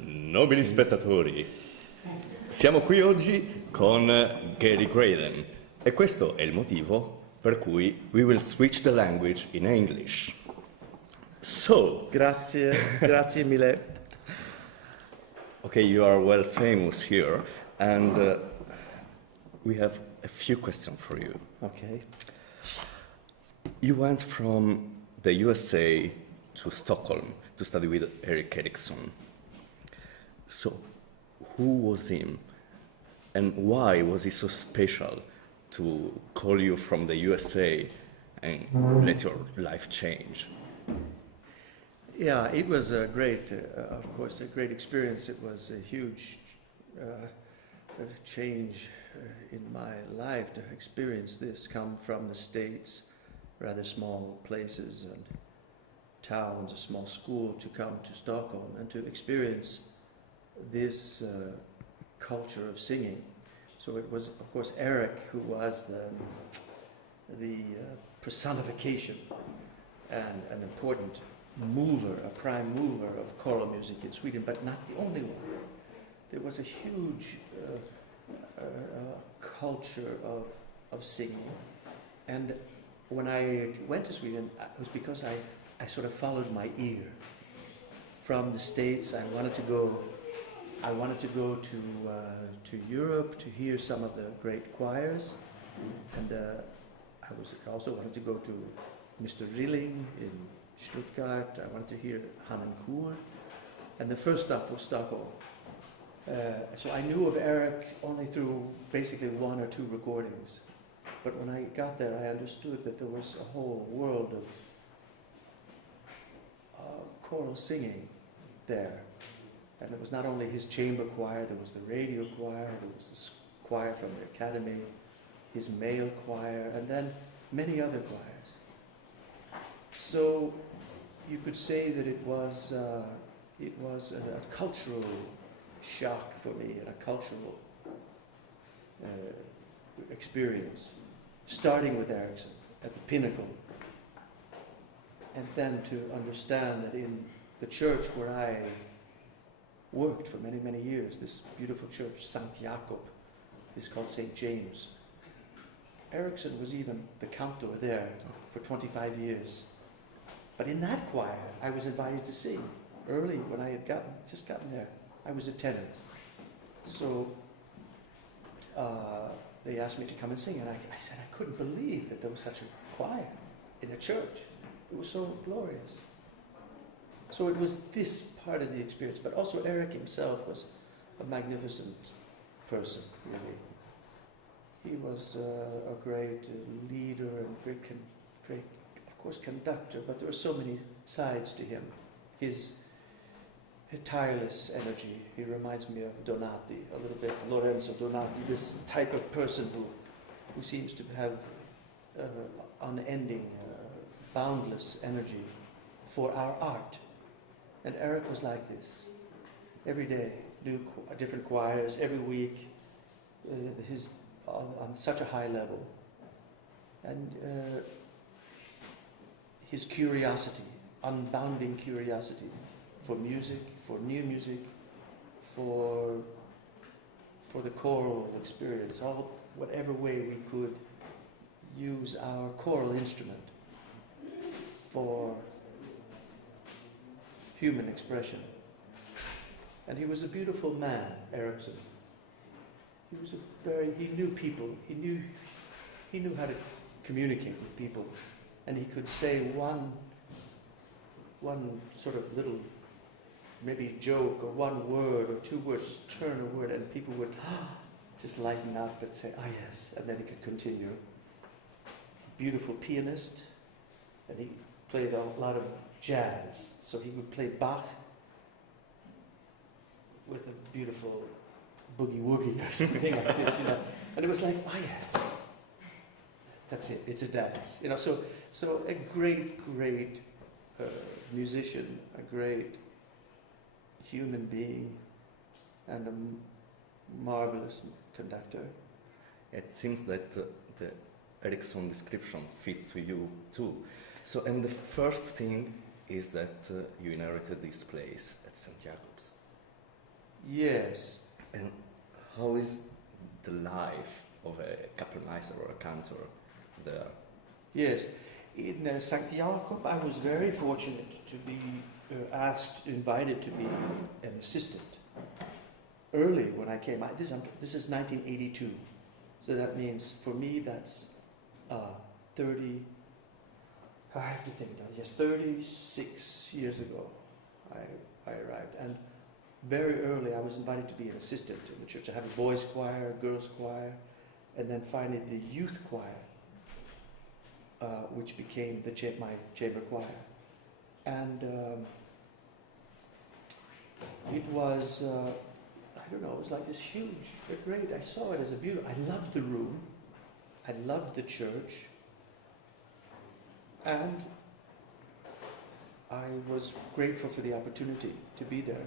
Nobili spettatori, siamo qui oggi con Gary Graden e questo è il motivo per cui we will switch the language in English. So, Grazie mille. Okay, you are well famous here and we have a few questions for you. Okay. You went from the USA to Stockholm to study with Erik Erikson. So, who was him and why was he so special to call you from the USA and let your life change? Yeah, it was a great, of course, a great experience. It was a huge change in my life to experience this, come from the States, rather small places and towns, a small school, to come to Stockholm and to experience this culture of singing. So it was, of course, Erik who was the personification and an important mover, a prime mover of choral music in Sweden, but not the only one. There was a huge culture of singing. And when I went to Sweden, it was because I sort of followed my ear. From the States, I wanted to go to Europe to hear some of the great choirs, and I also wanted to go to Mr. Rilling in Stuttgart. I wanted to hear Hannen Chor, and the first stop was Stockholm. So I knew of Erik only through basically one or two recordings, but when I got there I understood that there was a whole world of choral singing there. And it was not only his chamber choir, there was the radio choir, there was the choir from the academy, his male choir, and then many other choirs. So you could say that it was a cultural shock for me, and a cultural experience, starting with Erikson at the pinnacle, and then to understand that in the church where I worked for many, many years, this beautiful church, St. Jakob, is called St. James. Erikson was even the cantor there for 25 years. But in that choir, I was invited to sing early when I had just gotten there. I was a tenor. So they asked me to come and sing, and I said I couldn't believe that there was such a choir in a church. It was so glorious. So it was this part of the experience, but also Erik himself was a magnificent person, really. He was a great leader and great, of course, conductor, but there were so many sides to him. His tireless energy, he reminds me of Donati, a little bit, Lorenzo Donati, this type of person who seems to have unending, boundless energy for our art. And Erik was like this. Every day, different choirs, every week, on such a high level. And his curiosity, unbounding curiosity for music, for new music, for the choral experience, whatever way we could use our choral instrument for human expression. And he was a beautiful man, Erikson. He knew people. He knew how to communicate with people, and he could say one sort of little, maybe joke or one word or two words, just turn a word, and people would just lighten up and say, "Ah, yes," and then he could continue. A beautiful pianist, and he played a lot of jazz, so he would play Bach with a beautiful boogie-woogie or something like this, and it was like, "Ah, yes, that's it, it's a dance," so a great musician, a great human being, and a marvelous conductor. It seems that the Erikson description fits to you too. So, and the first thing is that you inherited this place at St. Jacob's. Yes. And how is the life of a Kapellmeister or a cantor there? Yes. In St. Jakob, I was very fortunate to be invited to be an assistant. Early when I came, this is 1982, so that means for me that's 30. I have to think now. Yes, 36 years ago, I arrived, and very early I was invited to be an assistant in the church. I had a boys' choir, a girls' choir, and then finally the youth choir, which became my chamber choir, and it was. I don't know, it was like this huge, great, I saw it as a beautiful, I loved the room, I loved the church, and I was grateful for the opportunity to be there.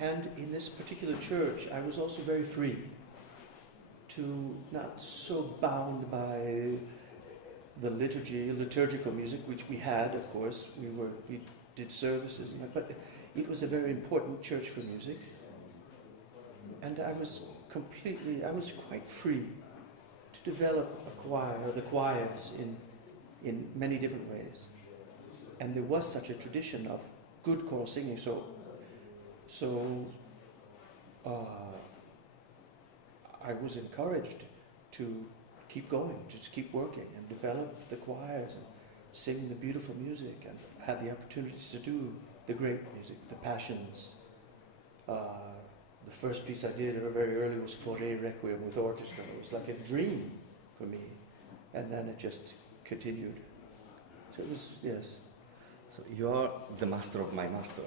And in this particular church, I was also very free, to not so bound by the liturgical music, which we had, of course, we did services, but it was a very important church for music. And I was quite free to develop a choir, or the choirs, in many different ways. And there was such a tradition of good choral singing, so I was encouraged to keep going, to just keep working and develop the choirs and sing the beautiful music, and had the opportunities to do the great music, the Passions. The first piece I did very early was Fauré Requiem with orchestra. It was like a dream for me. And then it just continued. So it was, yes. So you are the master of my master.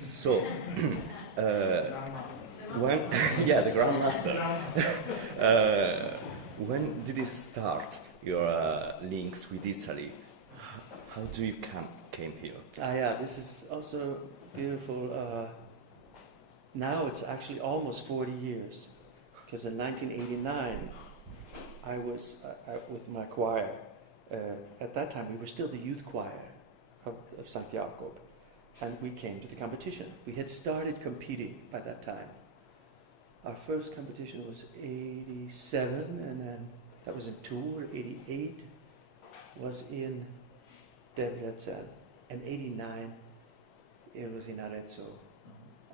So, when, yeah, the Grand Master. When did you start your links with Italy? How do you came here? Yeah, this is also beautiful. Now it's actually almost 40 years, because in 1989 I was with my choir. At that time we were still the youth choir of St. Jakob, and we came to the competition. We had started competing by that time. Our first competition was 87, and then that was in Tours. 88 was in Debrecen, and 89 it was in Arezzo.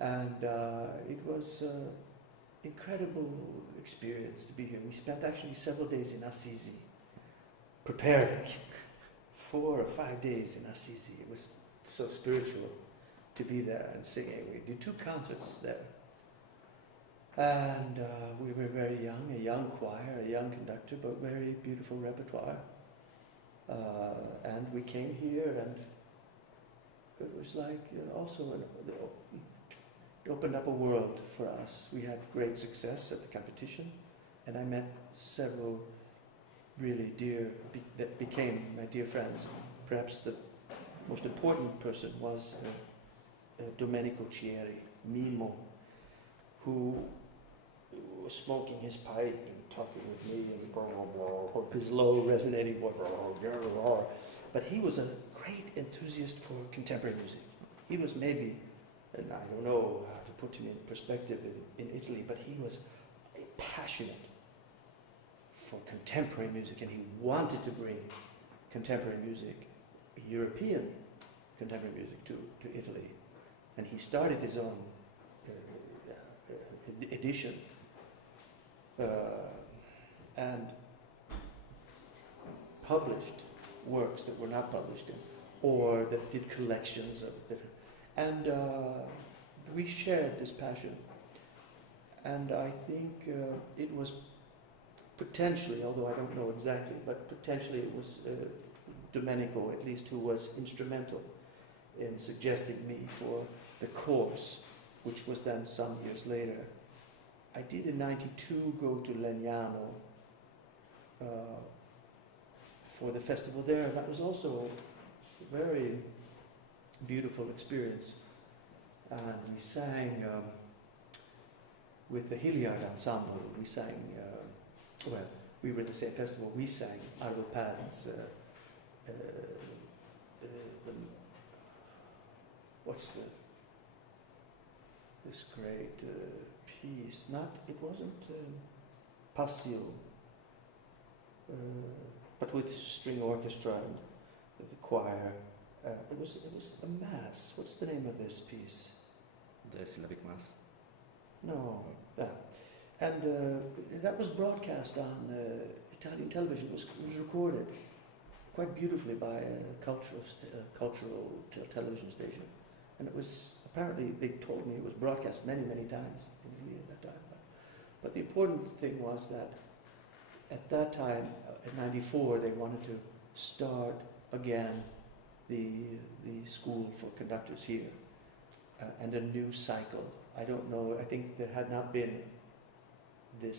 And it was an incredible experience to be here. We spent actually several days in Assisi, preparing 4 or 5 days in Assisi. It was so spiritual to be there and singing. We did 2 concerts there. And we were very young, a young choir, a young conductor, but very beautiful repertoire. And we came here, and it was like also it opened up a world for us. We had great success at the competition, and I met several really that became my dear friends. Perhaps the most important person was Domenico Chieri, Mimo, who was smoking his pipe and talking with me, and blah, blah, blah, his low resonating voice, blah, blah, blah, blah. But he was a great enthusiast for contemporary music. He was maybe, and I don't know how to put him in perspective in Italy, but he was passionate for contemporary music, and he wanted to bring contemporary music, European contemporary music, to Italy. And he started his own edition and published works that were not published in, or that did collections of different. And we shared this passion. And I think it was potentially, although I don't know exactly, but potentially it was Domenico, at least, who was instrumental in suggesting me for the course, which was then some years later. I did in '92 go to Legnano for the festival there. That was also a very beautiful experience. And we sang with the Hilliard Ensemble. We sang, well, we were at the same festival. We sang Arvo Pärd's what's this great piece? It wasn't Passio, but with string orchestra and the choir. It was a mass. What's the name of this piece? The Syllabic Mass. No, that. And that was broadcast on Italian television. It was recorded quite beautifully by a cultural television station. And it was, apparently, they told me it was broadcast many, many times in Italy at that time. But the important thing was that at that time, in '94, they wanted to start again the school for conductors here, and a new cycle. I don't know, I think there had not been the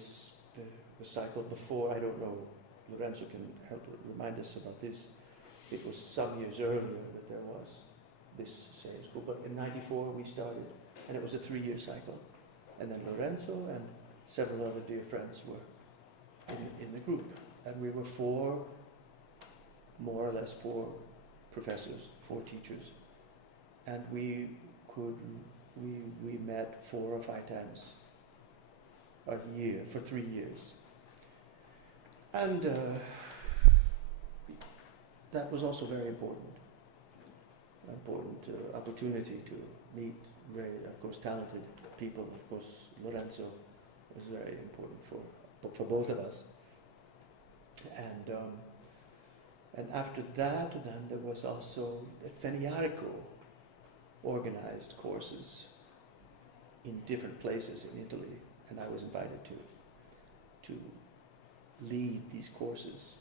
cycle before. I don't know, Lorenzo can help remind us about this. It was some years earlier that there was this same school, but in '94 we started, and it was a 3-year cycle. And then Lorenzo and several other dear friends were in the group. And we were more or less four professors, 4 teachers. And we met 4 or 5 times a year for 3 years. And that was also very important opportunity to meet very, of course, talented people. Of course, Lorenzo was very important for both of us. And after that, then there was also Feniarco organized courses in different places in Italy, and I was invited to lead these courses.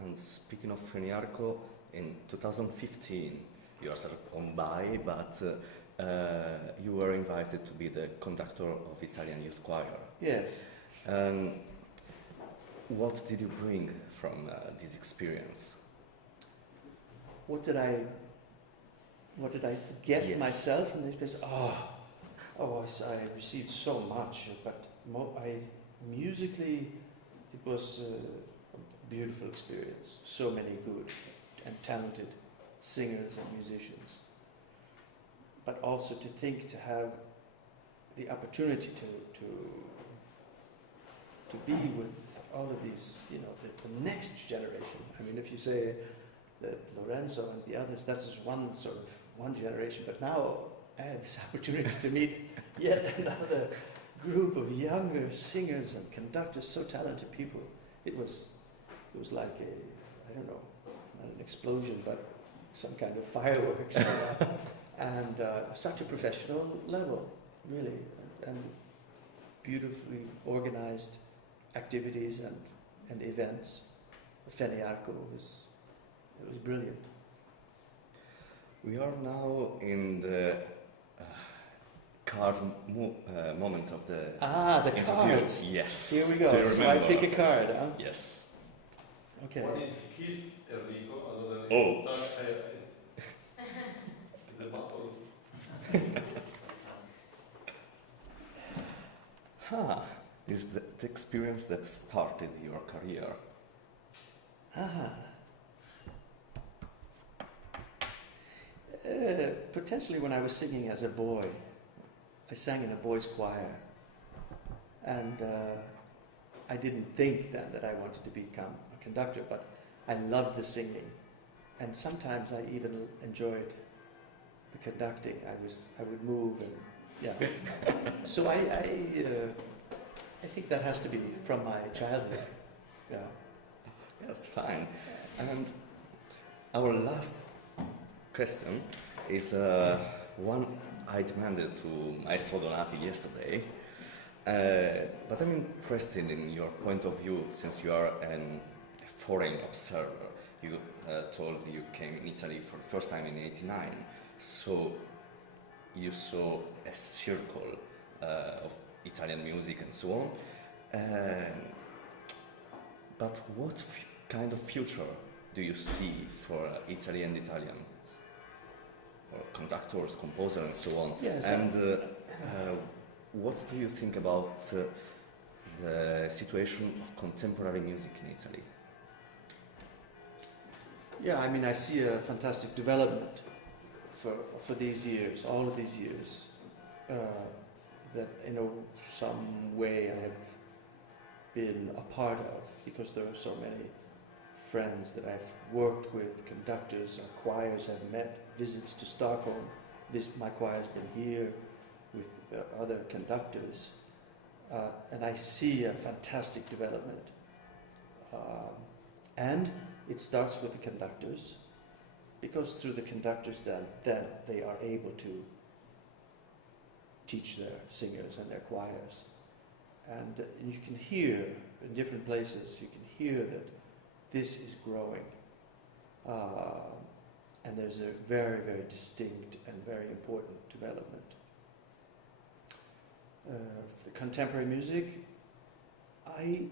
And speaking of Feniarco, in 2015 you are sort of on by, but you were invited to be the conductor of Italian Youth Choir. Yes. What did you bring from this experience? What did I get Yes. myself in this place? I received so much, but musically, it was a beautiful experience. So many good and talented singers and musicians. But also to have the opportunity to be with all of these, the next generation. I mean, if you say that Lorenzo and the others, that's just one generation, but now I had this opportunity to meet yet another group of younger singers and conductors, so talented people. It was like I don't know, not an explosion, but some kind of fireworks, and such a professional level, really, and beautifully organized activities and events. Feniarco was brilliant. We are now in the card moment of the the card. Yes. Here we go. Do you So I remember? pick a card, huh? Yes. Okay. One is Kiss Enrico, another Oh. is the battle. Is the experience that started your career? Potentially when I was singing as a boy. I sang in a boys' choir. And I didn't think then that I wanted to become a conductor, but I loved the singing. And sometimes I even enjoyed the conducting. I would move and, yeah. So I think that has to be from my childhood. Yeah. That's fine. And our last question is one I demanded to Maestro Donati yesterday, but I'm interested in your point of view since you are a foreign observer. You told you came in Italy for the first time in '89, so you saw a circle of Italian music and so on. But what kind of future do you see for Italy and Italians, or conductors, composers, and so on? Yes, and what do you think about the situation of contemporary music in Italy? Yeah, I mean, I see a fantastic development for these years, all of these years, that in some way I have been a part of, because there are so many friends that I've worked with, conductors, our choirs have met, visits to Stockholm. My choir's been here with other conductors, and I see a fantastic development. And it starts with the conductors, because through the conductors then they are able to teach their singers and their choirs. And you can hear in different places, you can hear that this is growing. And there's a very, very distinct and very important development. The contemporary music, I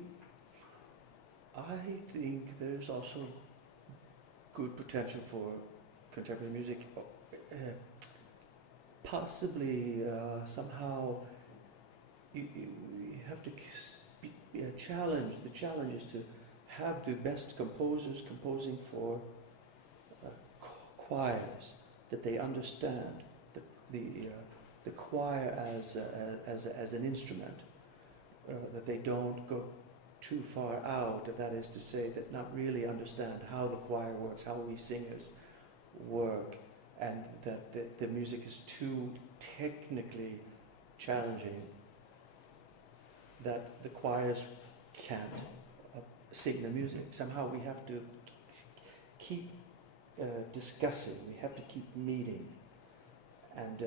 think there's also good potential for contemporary music. Possibly somehow you have to be challenged. The challenge is to have the best composers composing for choirs, that they understand the choir as an instrument, that they don't go too far out, that is to say, that not really understand how the choir works, how we singers work, and that the music is too technically challenging, that the choirs can't sing the music. Somehow we have to keep discussing, we have to keep meeting, and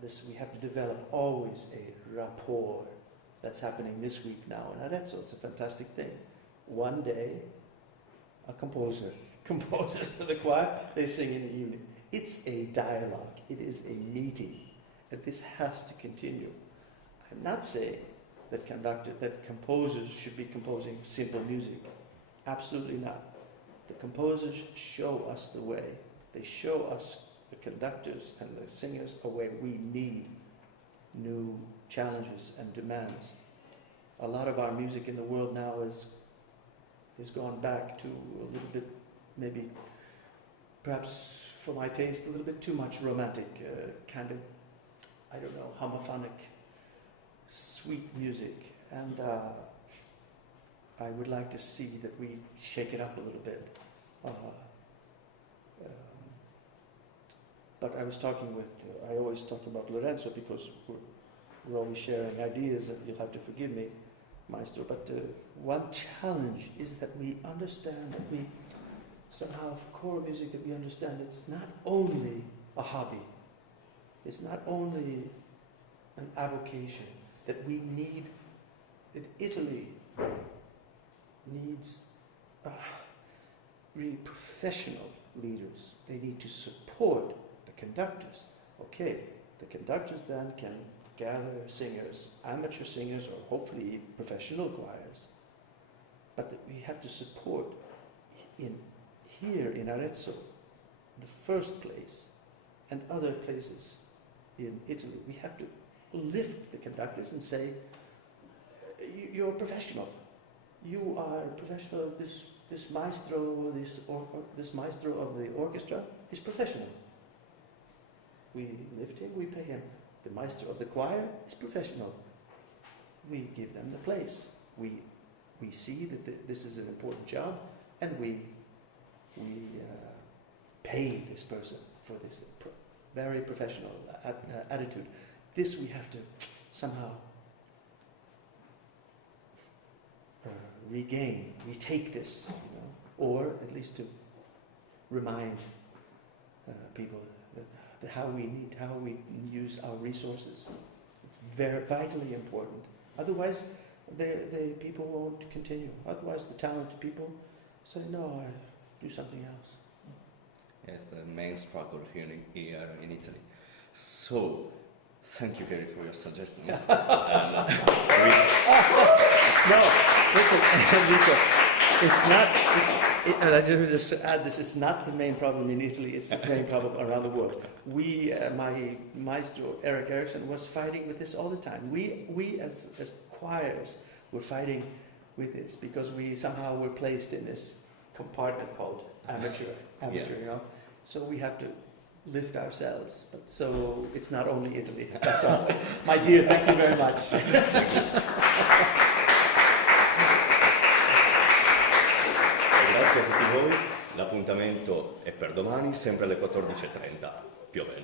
this we have to develop always a rapport. That's happening this week now in Arezzo. It's a fantastic thing. One day, a composer composes for the choir, they sing in the evening. It's a dialogue, it is a meeting, and this has to continue. I'm not saying that composers should be composing simple music. Absolutely not. The composers show us the way. They show us, the conductors and the singers, a way we need new challenges and demands. A lot of our music in the world now has gone back to a little bit, maybe, perhaps for my taste, a little bit too much romantic, kind of, I don't know, homophonic, sweet music. And I would like to see that we shake it up a little bit. But I was talking with, I always talk about Lorenzo because we're always sharing ideas, and you'll have to forgive me, Maestro, but one challenge is that we understand that we somehow, for choral music, that we understand it's not only a hobby, it's not only an avocation, that we need, that Italy needs really professional leaders. They need to support the conductors. Okay, the conductors then can gather singers, amateur singers, or hopefully professional choirs. But we have to support here in Arezzo, the first place, and other places in Italy. We have to lift the conductors and say, you're a professional. You are a professional. This maestro, this maestro of the orchestra is professional. We lift him, we pay him. The maestro of the choir is professional. We give them the place. We see that this is an important job, and we pay this person for this very professional attitude. This we have to somehow retake this, or at least to remind people that how we use our resources. It's very vitally important. Otherwise, the people won't continue. Otherwise, the talented people say, "No, I do something else." Yes, the main struggle here in Italy. So, thank you, Gary, for your suggestions. No, listen, Enrico, and I just add this, it's not the main problem in Italy, it's the main problem around the world. My maestro, Eric Erickson, was fighting with this all the time. We as choirs were fighting with this because we somehow were placed in this compartment called amateur, Yeah. So we have to lift ourselves. But so it's not only Italy. That's all. My dear, thank you very much. Grazie a tutti voi, l'appuntamento è per domani, sempre alle 14:30, più o meno.